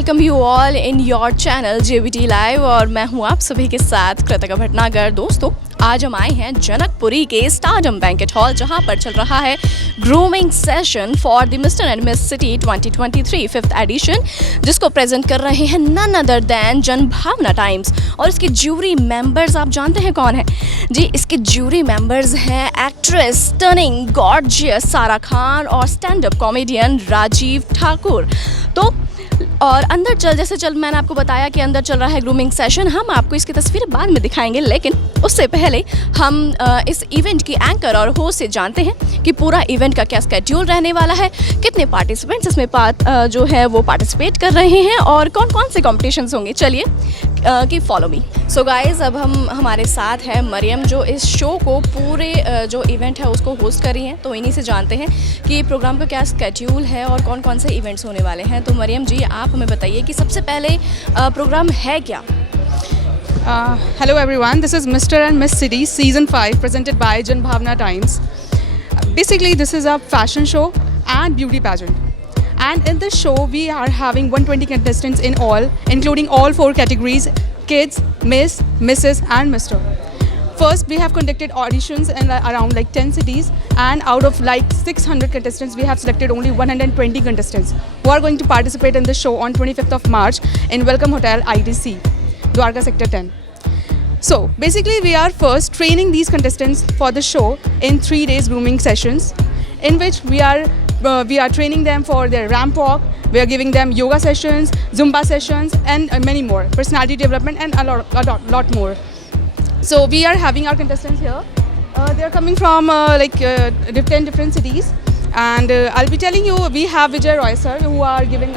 Welcome you all in your channel JBT live और मैं हूं आप सभी के साथ कृतिका भटनागर। दोस्तों, आज हम आए हैं जनकपुरी के स्टारडम बैंकेट हॉल, जहां पर चल रहा है grooming session for the mister and miss city 2023 5th edition, जिसको प्रेजेंट कर रहे हैं none other than Janbhavna Times. और इसके ज्यूरी मेंबर्स आप जानते हैं कौन है जी? इसके ज्यूरी मेंबर्स हैं actress stunning gorgeous Sara Khan और stand up comedian Rajeev Thakur. तो और अंदर चल मैंने आपको बताया कि अंदर चल रहा है ग्रूमिंग सेशन। हम आपको इसकी तस्वीर बाद में दिखाएंगे, लेकिन उससे पहले हम इस इवेंट की एंकर और होस्ट से जानते हैं कि पूरा इवेंट का क्या स्केड्यूल रहने वाला है, कितने पार्टिसिपेंट्स इसमें जो है वो पार्टिसिपेट कर रहे हैं और कौन कौन से कॉम्पिटिशन्स होंगे। चलिए कि फॉलो मी। सो गाइज़, अब हमारे साथ है मरियम, जो इस शो को पूरे जो इवेंट है उसको होस्ट कर रही हैं। तो इन्हीं से जानते हैं कि प्रोग्राम का क्या स्केड्यूल है और कौन कौन से इवेंट्स होने वाले हैं। तो मरियम जी, आप हमें बताइए कि सबसे पहले प्रोग्राम है क्या? Hello everyone, this is Mr. and Miss City Season 5 presented by Janbhavna Times. Basically, this is a fashion show and beauty pageant. And in this show, we are having 120 contestants in all, including all 4 categories: kids, Miss, Mrs. and Mr. First, we have conducted auditions in around 10 cities, and out of 600 contestants, we have selected only 120 contestants who are going to participate in the show on 25th of March in Welcome Hotel ITC, Dwarka Sector 10. So basically, we are first training these contestants for the show in 3 days grooming sessions, in which we are training them for their ramp walk. We are giving them yoga sessions, Zumba sessions, and many more, personality development, and a lot more. So we are having our contestants here. They are coming from 10 different cities. And I'll be telling you, we have Vijay Roy sir, who are giving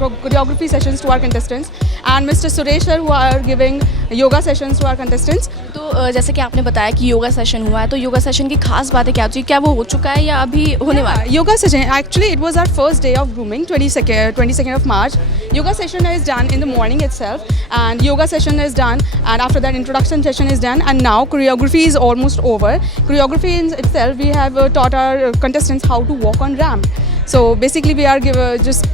choreography sessions to our contestants, and Mr. Suresh sir, who are giving yoga sessions to our contestants. तो जैसे कि आपने बताया कि yoga session हुआ है, तो yoga session की खास बातें क्या होती है? क्या वो हो चुका है या अभी होने वाला है? Yoga session, actually it was our first day of grooming, 22nd of March. Yoga session is done in the morning itself, and yoga session is done, and after that introduction session is done, and now choreography is almost over. Choreography in itself, we have taught our contestants how to walk on ramp. So basically we are just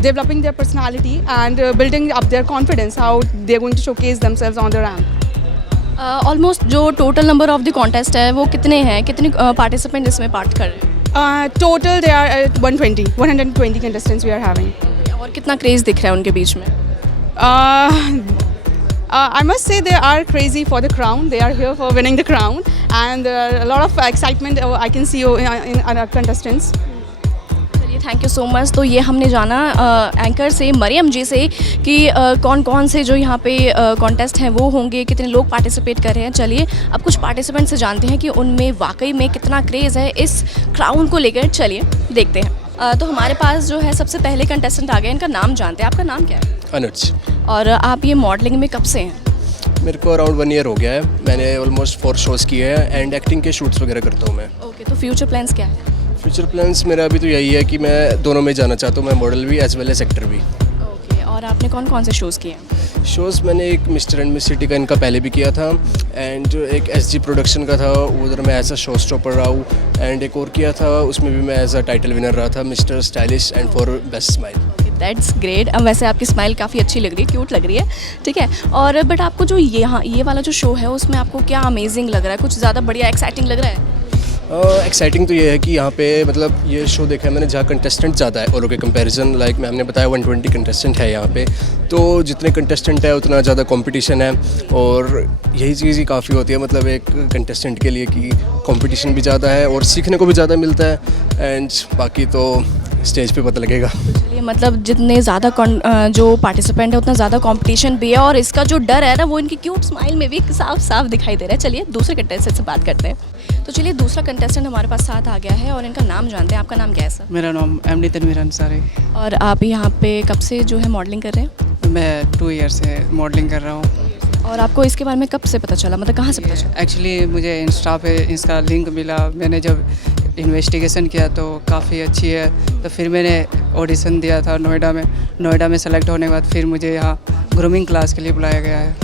developing their personality and building up their confidence, how they're going to showcase themselves on the ramp. Almost जो total number of the contest है वो कितने हैं, कितने participant इसमें part कर रहे हैं? Total they are 120 contestants we are having. और कितना क्रेज़ दिख रहा है उनके बीच में? I must say they are crazy for the crown. They are here for winning the crown, and a lot of excitement I can see in our contestants. Thank you so much. तो ये हमने जाना anchor से, मरियम जी से, कि कौन कौन से जो यहाँ पे कॉन्टेस्ट हैं वो होंगे, कितने लोग पार्टिसिपेट कर रहे हैं। चलिए अब कुछ पार्टिसिपेंट से जानते हैं कि उनमें वाकई में कितना क्रेज़ है इस क्राउन को लेकर। चलिए देखते हैं। तो हमारे पास जो है सबसे पहले कंटेस्टेंट आ गए, इनका नाम जानते हैं। आपका नाम क्या है? अनुज। और आप ये मॉडलिंग में कब से हैं? मेरे को अराउंड 1 ईयर हो गया है। मैंने ऑलमोस्ट 4 शोज़ किए हैं एंड एक्टिंग के शूट्स वगैरह करता हूँ मैं। ओके, तो फ्यूचर प्लान्स क्या है? फ्यूचर प्लान्स मेरा अभी तो यही है कि मैं दोनों में जाना चाहता हूँ, मैं मॉडल भी एज वेल एज एक्टर भी। ओके, और आपने कौन कौन से शोज़ किए हैं? शोज़ मैंने एक मिस्टर एंड मिस सिटी का इनका पहले भी किया था, एंड एक SG प्रोडक्शन का था, उधर मैं एज अ शो स्टॉपर रहा हूँ, एंड एक और किया था उसमें भी मैं एज अ टाइटल विनर रहा था, mister stylish and for best smile. That's great. अब वैसे आपकी स्माइल काफ़ी अच्छी लग रही है, क्यूट लग रही है, ठीक है। और बट आपको जो ये वाला जो शो है उसमें आपको क्या अमेजिंग लग रहा है? कुछ ज़्यादा बढ़िया एक्साइटिंग लग रहा है? एक्साइटिंग तो ये है कि यहाँ पे मतलब ये शो देखा है मैंने जहाँ कंटेस्टेंट ज़्यादा है औरों के कंपैरिजन। लाइक मैं हमने बताया 120 कंटेस्टेंट है यहाँ पे, तो जितने कंटेस्टेंट है उतना ज़्यादा कंपटीशन है, और यही चीज़ ही काफ़ी होती है मतलब एक कंटेस्टेंट के लिए कि कंपटीशन भी ज़्यादा है और सीखने को भी ज़्यादा मिलता है, एंड बाकी तो स्टेज पे पता लगेगा। चलिए, मतलब जितने ज़्यादा जो पार्टिसिपेंट है उतना ज़्यादा कंपटीशन भी है, और इसका जो डर है ना वो इनकी क्यूट स्माइल में भी साफ साफ दिखाई दे रहा है। चलिए दूसरे कंटेस्टेंट से बात करते हैं। तो चलिए दूसरा कंटेस्टेंट हमारे पास साथ आ गया है और इनका नाम जानते हैं। आपका नाम क्या है सर? मेरा नाम MD तनवीर अंसारी। और आप यहाँ पे कब से जो है मॉडलिंग कर रहे हैं? मैं 2 ईयर से मॉडलिंग कर रहा हूँ। और आपको इसके बारे में कब से पता चला, मतलब कहाँ से पता चला? एक्चुअली मुझे इंस्टा पे इसका लिंक मिला, मैंने जब इन्वेस्टिगेशन किया तो काफ़ी अच्छी है, तो फिर मैंने ऑडिशन दिया था नोएडा में सेलेक्ट होने के बाद फिर मुझे यहाँ ग्रूमिंग क्लास के लिए बुलाया गया है।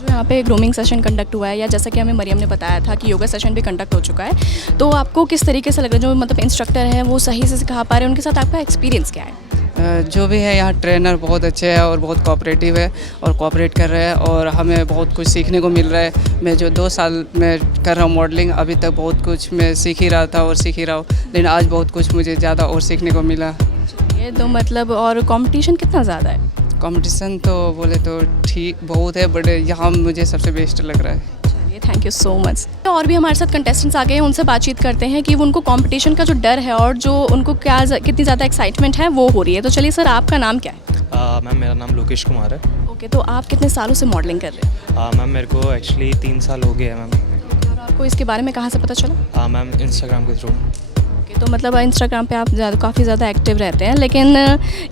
जो यहाँ पे ग्रूमिंग सेशन कंडक्ट हुआ है, या जैसा कि हमें मरियम ने बताया था कि योगा सेशन भी कंडक्ट हो चुका है, तो आपको किस तरीके से लग रहा है? जो मतलब इंस्ट्रक्टर है वो सही से सिखा पा रहे हैं, उनके साथ आपका एक्सपीरियंस क्या है? जो भी है यहाँ ट्रेनर बहुत अच्छे हैं और बहुत कोऑपरेटिव है और कोऑपरेट कर रहे हैं और हमें बहुत कुछ सीखने को मिल रहा है। मैं जो 2 साल में कर रहा हूँ मॉडलिंग, अभी तक बहुत कुछ मैं सीख ही रहा था और सीख ही रहा हूँ, लेकिन आज बहुत कुछ मुझे ज़्यादा और सीखने को मिला। ये तो मतलब और कंपटीशन कितना ज़्यादा है? कंपटीशन तो बोले तो ठीक बहुत है, बट यहाँ मुझे सबसे बेस्ट लग रहा है। चलिए, थैंक यू सो मच। और भी हमारे साथ कंटेस्टेंट्स आ गए हैं, उनसे बातचीत करते हैं कि उनको कंपटीशन का जो डर है और जो उनको कितनी ज़्यादा एक्साइटमेंट है वो हो रही है। तो चलिए सर, आपका नाम क्या है? मैम मेरा नाम लोकेश कुमार है। ओके, तो आप कितने सालों से मॉडलिंग कर रहे हैं? मैम मेरे को एक्चुअली 3 साल हो गए हैं मैम। और आपको इसके बारे में कहाँ से पता चला? मैम इंस्टाग्राम के थ्रू। ओके, तो मतलब इंस्टाग्राम पे आप काफ़ी ज़्यादा एक्टिव रहते हैं, लेकिन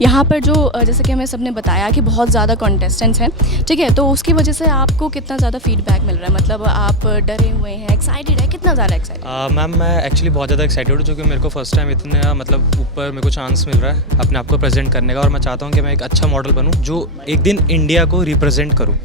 यहाँ पर जो जैसे कि हमें सबने बताया कि बहुत ज़्यादा कॉन्टेस्टेंट्स हैं, ठीक है, तो उसकी वजह से आपको कितना ज़्यादा फीडबैक मिल रहा है? मतलब आप डरे हुए हैं, एक्साइटेड है, कितना ज़्यादा एक्साइटेड? मैम मैं एक्चुअली बहुत ज़्यादा एक्साइटेड हूँ, क्योंकि मेरे को फर्स्ट टाइम इतना मतलब ऊपर मेरे को चांस मिल रहा है अपने आप को प्रेजेंट करने का, और मैं चाहता हूँ कि मैं एक अच्छा मॉडल बनूँ जो एक दिन इंडिया को रिप्रेजेंट करूँ।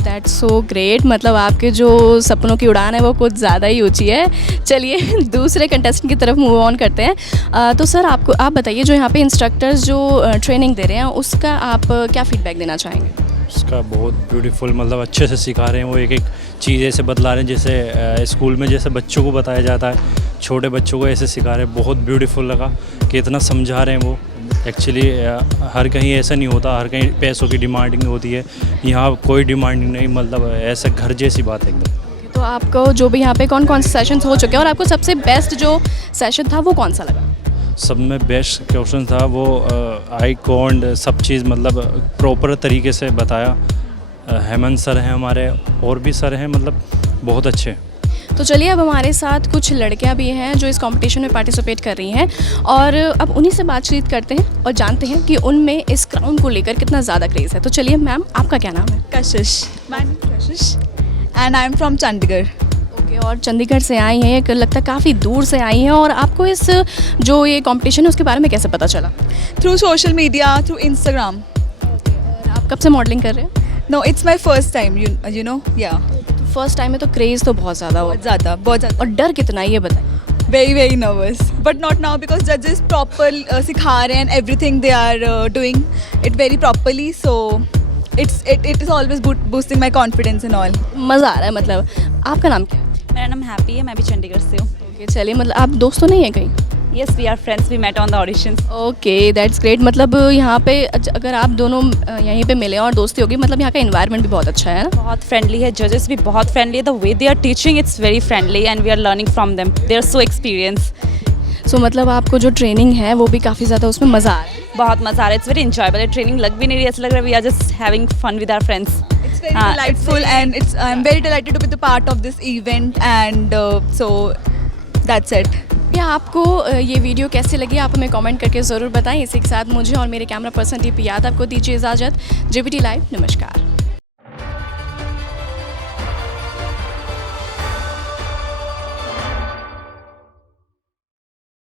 That's so great. मतलब आपके जो सपनों की उड़ान है वो कुछ ज़्यादा ही ऊंची है। चलिए दूसरे कंटेस्टेंट की तरफ मूव ऑन करते हैं। तो सर आप बताइए, जो यहाँ पे इंस्ट्रक्टर्स जो ट्रेनिंग दे रहे हैं उसका आप क्या फीडबैक देना चाहेंगे? उसका बहुत ब्यूटीफुल, मतलब अच्छे से सिखा रहे हैं। वो एक एक चीज़ ऐसे बतला रहे हैं जैसे स्कूल में जैसे बच्चों को बताया जाता है, छोटे बच्चों को ऐसे सिखा रहे हैं। बहुत ब्यूटीफुल लगा कि इतना समझा रहे हैं वो। एक्चुअली हर कहीं ऐसा नहीं होता, हर कहीं पैसों की डिमांडिंग होती है, यहाँ कोई डिमांडिंग नहीं, मतलब ऐसा घर जैसी बात है एकदम। तो आपको जो भी यहाँ पे कौन कौन से सेशंस हो चुके हैं और आपको सबसे बेस्ट जो सेशन था वो कौन सा लगा? सब में बेस्ट क्वेश्चन था वो, आई कॉन्ड सब चीज़ मतलब प्रॉपर तरीके से बताया। हेमंत सर हैं हमारे, और भी सर हैं, मतलब बहुत अच्छे। तो चलिए, अब हमारे साथ कुछ लड़कियां भी हैं जो इस कंपटीशन में पार्टिसिपेट कर रही हैं, और अब उन्हीं से बातचीत करते हैं और जानते हैं कि उनमें इस क्राउन को लेकर कितना ज़्यादा क्रेज़ है। तो चलिए मैम, आपका क्या नाम है? Kashish. My name is Kashish and I'm from Chandigarh. Okay, और चंडीगढ़ से आई हैं, एक लगता है काफ़ी दूर से आई हैं, और आपको इस जो ये कंपटीशन है उसके बारे में कैसे पता चला? Through social media, through Instagram. और आप कब से मॉडलिंग कर रहे हैं? No, it's my first time, you know, yeah. First time में तो क्रेज़ तो बहुत ज़्यादा हो, बहुत ज़्यादा. और डर कितना है ये बताइए? Very, very nervous. But not now because judges proper सिखा रहे हैं and everything they are doing it very properly. So it is always boosting my confidence and all. मज़ा आ रहा है। मतलब आपका नाम क्या है? मेरा नाम हैप्पी है, मैं भी चंडीगढ़ से हूँ। ओके, चलिए, मतलब आप दोस्तों नहीं हैं कहीं? Yes, we are friends, we met on the auditions. Okay, that's great. मतलब यहाँ पे अगर आप दोनों यहीं पे मिले और दोस्ती होगी, मतलब यहाँ का इन्वायरमेंट भी बहुत अच्छा है ना? बहुत फ्रेंडली है, जजेस भी बहुत फ्रेंडली है। The way they are teaching it's very friendly and we are learning from them, they are so experience. So मतलब आपको जो ट्रेनिंग है वो भी काफ़ी ज़्यादा उसमें मज़ा आ रहा है? बहुत मज़ा आ रहा है, इट्स वेरी इंजॉयबल। ट्रेनिंग लग भी नहीं रही, ऐसा लग रहा है we are just having fun with our friends. It's very delightful and I'm very delighted to be the part of this event and so that's it. क्या आपको ये वीडियो कैसी लगी, आप हमें कमेंट करके ज़रूर बताएं। इसी के साथ मुझे और मेरे कैमरा पर्सन टीपी यादव को दीजिए इजाज़त। JBT लाइव, नमस्कार।